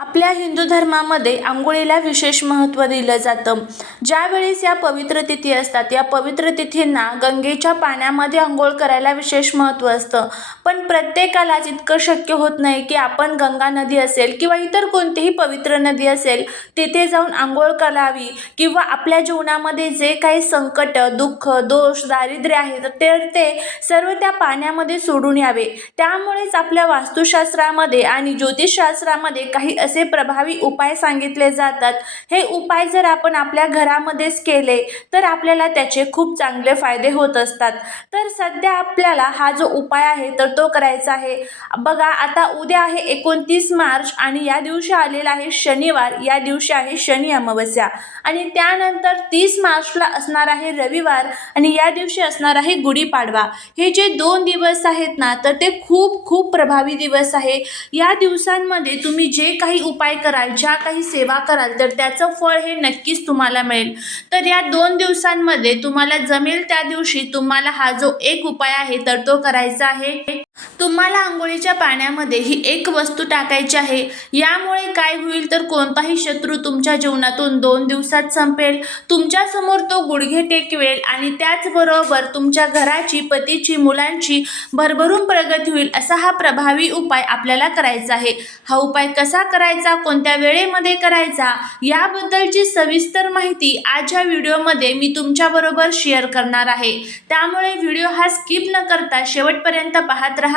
आपल्या हिंदू धर्मामध्ये आंघोळीला विशेष महत्त्व दिलं जातं. ज्यावेळेस या पवित्र तिथी असतात या पवित्र तिथींना गंगेच्या पाण्यामध्ये आंघोळ करायला विशेष महत्त्व असतं. पण प्रत्येकालाच इतकं शक्य होत नाही की आपण गंगा नदी असेल किंवा इतर कोणतीही पवित्र नदी असेल तिथे जाऊन आंघोळ करावी किंवा आपल्या जीवनामध्ये जे काही संकट दुःख दोष दारिद्र्य आहे तर ते सर्व त्या पाण्यामध्ये सोडून यावे. त्यामुळेच आपल्या वास्तुशास्त्रामध्ये आणि ज्योतिषशास्त्रामध्ये काही असे प्रभावी उपाय सांगितले जातात? हे उपाय जर आपण आपल्या घरामध्येच केले तर आपल्याला त्याचे खूप चांगले फायदे होत असतात. तर सध्या आपल्याला हा जो उपाय आहे तर तो करायचा आहे. बघा आता उद्या आहे एकोणतीस मार्च आणि या दिवशी आलेला आहे शनिवार. या दिवशी आहे शनी अमावस्या. आणि त्यानंतर तीस मार्चला असणार आहे रविवार आणि या दिवशी असणार आहे गुढीपाडवा. हे जे दोन दिवस आहेत ना तर ते खूप खूप प्रभावी दिवस आहे. या दिवसांमध्ये तुम्ही जे काही उपाय कराल ज्या काही सेवा कराल तर त्याचं फळ हे नक्कीच तुम्हाला मिळेल. तर या दोन दिवसांमध्ये तुम्हाला जमेल त्या दिवशी तुम्हाला हा जो एक उपाय आहे तर तो करायचा आहे. तुम्हाला आंघोळीच्या पाण्यामध्ये ही एक वस्तू टाकायची आहे. यामुळे काय होईल तर कोणताही शत्रू तुमच्या जीवनातून दोन दिवसात संपेल. तुमच्यासमोर तो गुडघे टेकवेल आणि त्याचबरोबर तुमच्या घराची पतीची मुलांची भरभरून प्रगती होईल असा हा प्रभावी उपाय आपल्याला करायचा आहे. हा उपाय कसा करायचा कोणत्या वेळेमध्ये करायचा याबद्दलची सविस्तर माहिती आज या व्हिडिओमध्ये मी तुमच्याबरोबर शेअर करणार आहे. त्यामुळे व्हिडिओ हा स्किप न करता शेवटपर्यंत पाहत राहा.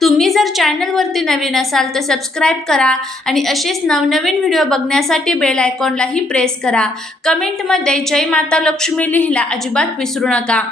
तुम्ही जर चॅनलवरती नवीन असाल तर सबस्क्राईब करा आणि असेच नवनवीन व्हिडिओ बघण्यासाठी बेल आयकॉनलाही प्रेस करा. कमेंटमध्ये जय माता लक्ष्मी लिहिला अजिबात विसरू नका.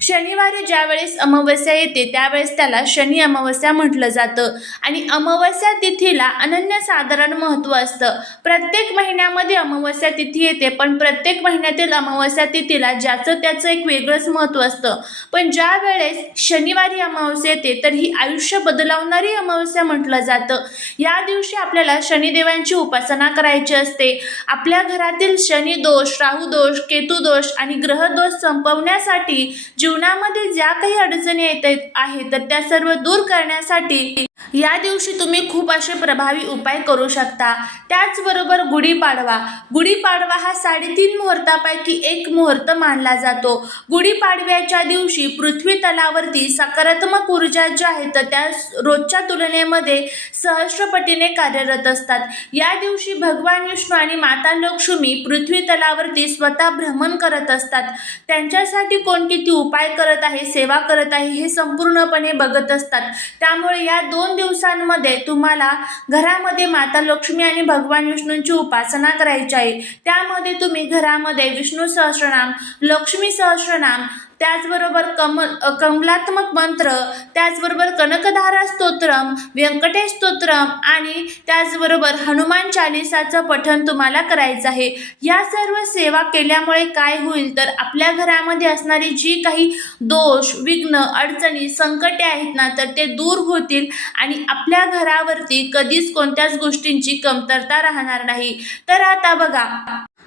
शनिवारी ज्यावेळेस अमावस्या येते त्यावेळेस त्याला शनी अमावस्या म्हटलं जातं. आणि अमावस्या तिथीला अनन्यसाधारण महत्त्व असतं. प्रत्येक महिन्यामध्ये अमावस्या तिथी येते पण प्रत्येक महिन्यातील अमावस्या तिथीला ज्याचं त्याचं एक वेगळंच महत्त्व असतं. पण ज्या वेळेस शनिवारी अमावस्या येते तर ही आयुष्य बदलावणारी अमावस्या म्हटलं जातं. या दिवशी आपल्याला शनिदेवांची उपासना करायची असते. आपल्या घरातील शनी दोष राहू दोष केतू दोष आणि ग्रहदोष संपवण्यासाठी जीवनामध्ये ज्या काही अडचणी येत आहेत तर त्या सर्व दूर करण्यासाठी या दिवशी तुम्ही खूप असे प्रभावी उपाय करू शकता. त्याचबरोबर गुढीपाडवा गुढीपाडवा हा साडेतीन मुहूर्तापैकी एक मुहूर्त मानला जातो. गुढीपाडव्याच्या दिवशी पृथ्वी तलावरती सकारात्मक ऊर्जा ज्या आहेत तर त्या रोजच्या तुलनेमध्ये सहस्रपटीने कार्यरत असतात. या दिवशी भगवान विष्णू आणि माता लक्ष्मी पृथ्वी तलावरती स्वतः भ्रमण करत असतात. त्यांच्यासाठी कोण किती उपाय करत आहे सेवा करत आहे हे संपूर्णपणे बघत असतात. त्यामुळे या दोन दिवसांमध्ये तुम्हाला घरामध्ये माता लक्ष्मी आणि भगवान विष्णूंची उपासना करायची आहे. त्यामध्ये तुम्ही घरामध्ये विष्णू सहस्रनाम लक्ष्मी सहस्रनाम त्याचबरोबर कमल कमलात्मक मंत्र त्याचबरोबर कनकधारा स्तोत्रम व्यंकटेश स्तोत्रम आणि त्याचबरोबर हनुमान चालिसाचं पठण तुम्हाला करायचं आहे. या सर्व सेवा केल्यामुळे काय होईल तर आपल्या घरामध्ये असणारी जी काही दोष विघ्न अडचणी संकटे आहेत ना तर ते दूर होतील आणि आपल्या घरावरती कधीच कोणत्याच गोष्टींची कमतरता राहणार नाही. तर आता बघा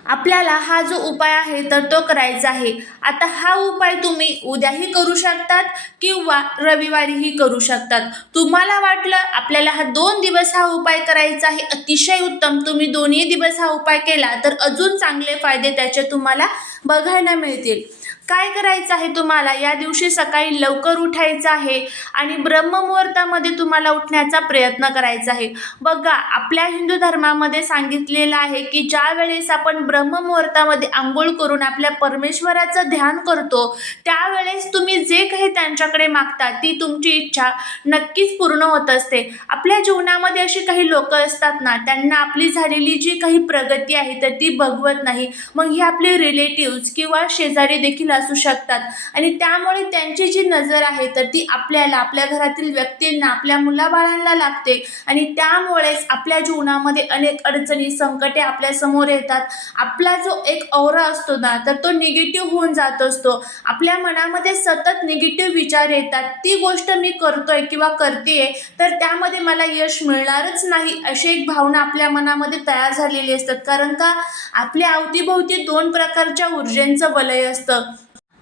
आपल्याला हा जो उपाय आहे तर तो करायचा आहे. आता हा उपाय तुम्ही उद्याही करू शकतात किंवा रविवारीही करू शकतात. तुम्हाला वाटलं आपल्याला हा दोन दिवस हा उपाय करायचा आहे अतिशय उत्तम. तुम्ही दोन्ही दिवस हा उपाय केला तर अजून चांगले फायदे त्याचे तुम्हाला बघायला मिळतील. काय करायचं आहे तुम्हाला? या दिवशी सकाळी लवकर उठायचं आहे आणि ब्रह्ममुहूर्तामध्ये तुम्हाला उठण्याचा प्रयत्न करायचा आहे. बघा आपल्या हिंदू धर्मामध्ये सांगितलेलं आहे की ज्या वेळेस आपण ब्रह्ममुहूर्तामध्ये आंघोळ करून आपल्या परमेश्वराचं ध्यान करतो त्यावेळेस तुम्ही जे काही त्यांच्याकडे मागता ती तुमची इच्छा नक्कीच पूर्ण होत असते. आपल्या जीवनामध्ये अशी काही लोक असतात ना त्यांना आपली झालेली जी काही प्रगती आहे तर ती बघवत नाही. मग ही आपले रिलेटिव्स किंवा शेजारी देखील असू शकतात. आणि त्यामुळे त्यांची जी नजर आहे तर ती आपल्याला आपल्या घरातील व्यक्तींना आपल्या मुलाबाळांना लागते. आणि त्यामुळेच आपल्या जीवनामध्ये अनेक अडचणी संकटे आपल्यासमोर येतात. आपला जो एक औरा असतो ना तर तो निगेटिव्ह होऊन जात असतो. आपल्या मनामध्ये सतत निगेटिव्ह विचार येतात. ती गोष्ट मी करतोय किंवा करतेय तर त्यामध्ये मला यश मिळणारच नाही अशी एक भावना आपल्या मनामध्ये तयार झालेली असतात. कारण का? आपल्या अवतीभोवती दोन प्रकारच्या ऊर्जेंचं वलय असतं.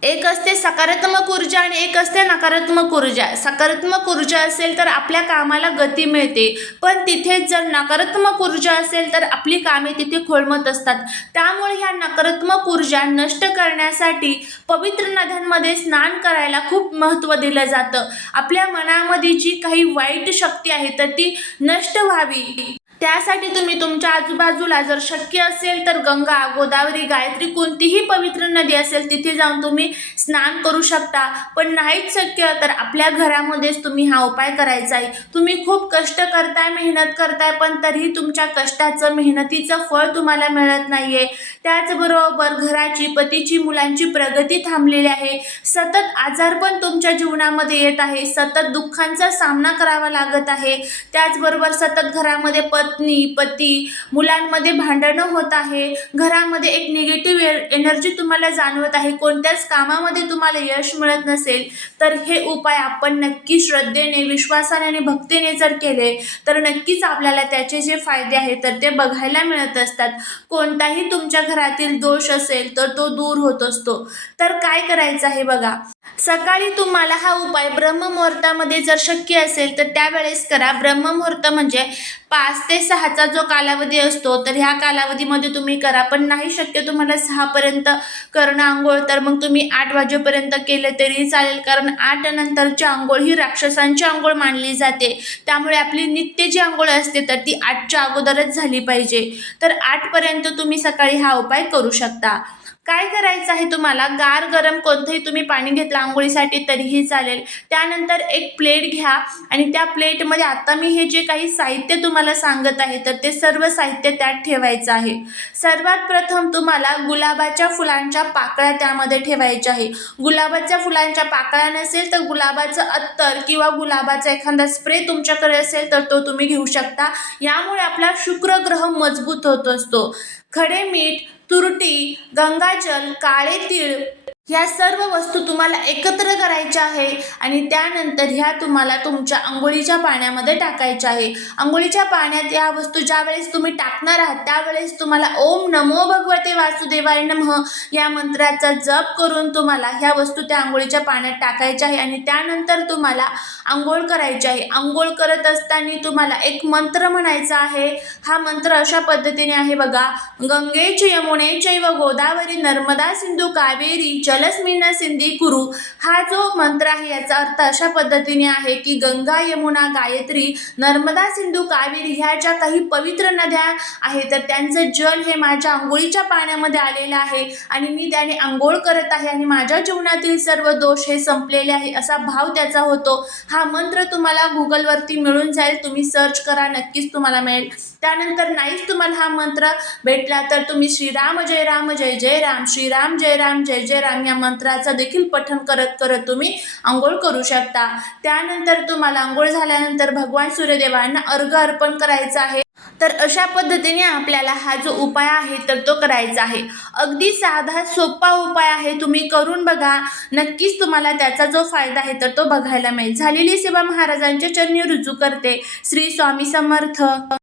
एक असते सकारात्मक ऊर्जा आणि एक असते नकारात्मक ऊर्जा. सकारात्मक ऊर्जा असेल तर आपल्या कामाला गती मिळते. पण तिथेच जर नकारात्मक ऊर्जा असेल तर आपली कामे तिथे खोळमत असतात. त्यामुळे ह्या नकारात्मक ऊर्जा नष्ट करण्यासाठी पवित्र नद्यांमध्ये स्नान करायला खूप महत्त्व दिलं जातं. आपल्या मनामध्ये जी काही वाईट शक्ती आहे तर ती नष्ट व्हावी. त्यासाठी तुम्ही तुमच्या आजूबाजूला जर शक्य असेल तर गंगा गोदावरी गायत्री कोणतीही पवित्र नदी असेल तिथे जाऊन तुम्ही स्नान करू शकता. पण नाहीच शक्य तर आपल्या घरामध्येच तुम्ही हा उपाय करायचा आहे तुम्ही खूप कष्ट करताय मेहनत करताय पण तरीही तुमच्या कष्टाचं मेहनतीचं फळ तुम्हाला मिळत नाही आहे त्याचबरोबर घराची पतीची मुलांची प्रगती थांबलेली आहे. सतत आजार पण तुमच्या जीवनामध्ये येत आहे. सतत दुःखांचा सामना करावा लागत आहे. त्याचबरोबर सतत घरामध्ये पत पत्नी पती मुलांमध्ये भांडणं होत आहे. घरामध्ये एक निगेटिव्ह एनर्जी e- तुम्हाला जाणवत आहे. कोणत्याच कामामध्ये तुम्हाला यश मिळत नसेल तर हे उपाय आपण नक्की श्रद्धेने विश्वासाने आणि भक्तीने जर केले तर नक्कीच आपल्याला त्याचे जे फायदे आहेत तर ते बघायला मिळत असतात. कोणताही तुमच्या घरातील दोष असेल तर तो दूर होत असतो. तर काय करायचं आहे बघा? सकाळी तुम्हाला हा उपाय ब्रह्ममुहूर्तामध्ये जर शक्य असेल तर त्यावेळेस करा. ब्रह्ममुहूर्त म्हणजे पाच ते सहाचा जो कालावधी असतो तर ह्या कालावधीमध्ये तुम्ही करा. पण नाही शक्य तुम्हाला सहापर्यंत करणं आंघोळ तर मग तुम्ही आठ वाजेपर्यंत केलं तरी चालेल. कारण आठ नंतरची आंघोळ ही राक्षसांची आंघोळ मानली जाते. त्यामुळे आपली नित्य जी आंघोळ असते तर ती आठच्या अगोदरच झाली पाहिजे. तर आठपर्यंत तुम्ही सकाळी हा उपाय करू शकता. काय करायचं आहे तुम्हाला? गार गरम कोणतंही तुम्ही पाणी घेतलं आंघोळीसाठी तरीही चालेल. त्यानंतर एक प्लेट घ्या आणि त्या प्लेटमध्ये आता मी हे जे काही साहित्य तुम्हाला सांगत आहे तर ते सर्व साहित्य त्यात ठेवायचं आहे. सर्वात प्रथम तुम्हाला गुलाबाच्या फुलांच्या पाकळ्या त्यामध्ये ठेवायच्या आहे. गुलाबाच्या फुलांच्या पाकळ्या नसेल तर गुलाबाचं अत्तर किंवा गुलाबाचा एखादा स्प्रे तुमच्याकडे असेल तर तो तुम्ही घेऊ शकता. यामुळे आपला शुक्र ग्रह मजबूत होत असतो. खडे मीठ तुरटी गंगाजल काळे तीळ ह्या सर्व वस्तू तुम्हाला एकत्र करायच्या आहे आणि त्यानंतर ह्या तुम्हाला तुमच्या आंघोळीच्या पाण्यामध्ये टाकायच्या आहे. आंघोळीच्या पाण्यात या वस्तू ज्यावेळेस तुम्ही टाकणार आहात त्यावेळेस तुम्हाला ओम नमो भगवते वासुदेवाय नमः या मंत्राचा जप करून तुम्हाला ह्या वस्तू त्या आंघोळीच्या पाण्यात टाकायच्या आहे आणि त्यानंतर तुम्हाला आंघोळ करायची आहे. आंघोळ करत असताना तुम्हाला एक मंत्र म्हणायचा आहे. हा मंत्र अशा पद्धतीने आहे बघा गंगेच यमुने चैव गोदावरी नर्मदा सिंधू कावेरी जलस्मिन सिंधी कुरु हा जो मंत्र आहे याचा अर्थ अशा पद्धतीने आहे की गंगा यमुना गायत्री नर्मदा सिंधू कावेरी ह्या ज्या काही पवित्र नद्या आहेत तर त्यांचं जल हे माझ्या आंघोळीच्या पाण्यामध्ये आलेलं आहे आणि मी त्याने आंघोळ करत आहे आणि माझ्या जीवनातील सर्व दोष हे संपलेले आहे असा भाव त्याचा होतो. हा मंत्र तुम्हाला गुगलवरती मिळून जाईल. तुम्ही सर्च करा नक्कीच तुम्हाला मिळेल. त्यानंतर नाहीच तुम्हाला हा मंत्र भेटला तर तुम्ही श्रीराम जय राम जय जय राम श्रीराम जय राम जय जय राम या मंत्राचं देखील पठण करत करत तुम्ही आंघोळ करू शकता. त्यानंतर तुम्हाला आंघोळ झाल्यानंतर भगवान सूर्यदेवांना अर्घ अर्पण करायचं आहे. तर अशा पद्धतीने आपल्याला हा जो उपाय आहे तर तो करायचा आहे. अगदी साधा सोपा उपाय आहे तुम्ही करून बघा. नक्कीच तुम्हाला त्याचा जो फायदा आहे तर तो बघायला मिळेल. झालेली सेवा महाराजांच्या चरणी रुजू करते. श्री स्वामी समर्थ.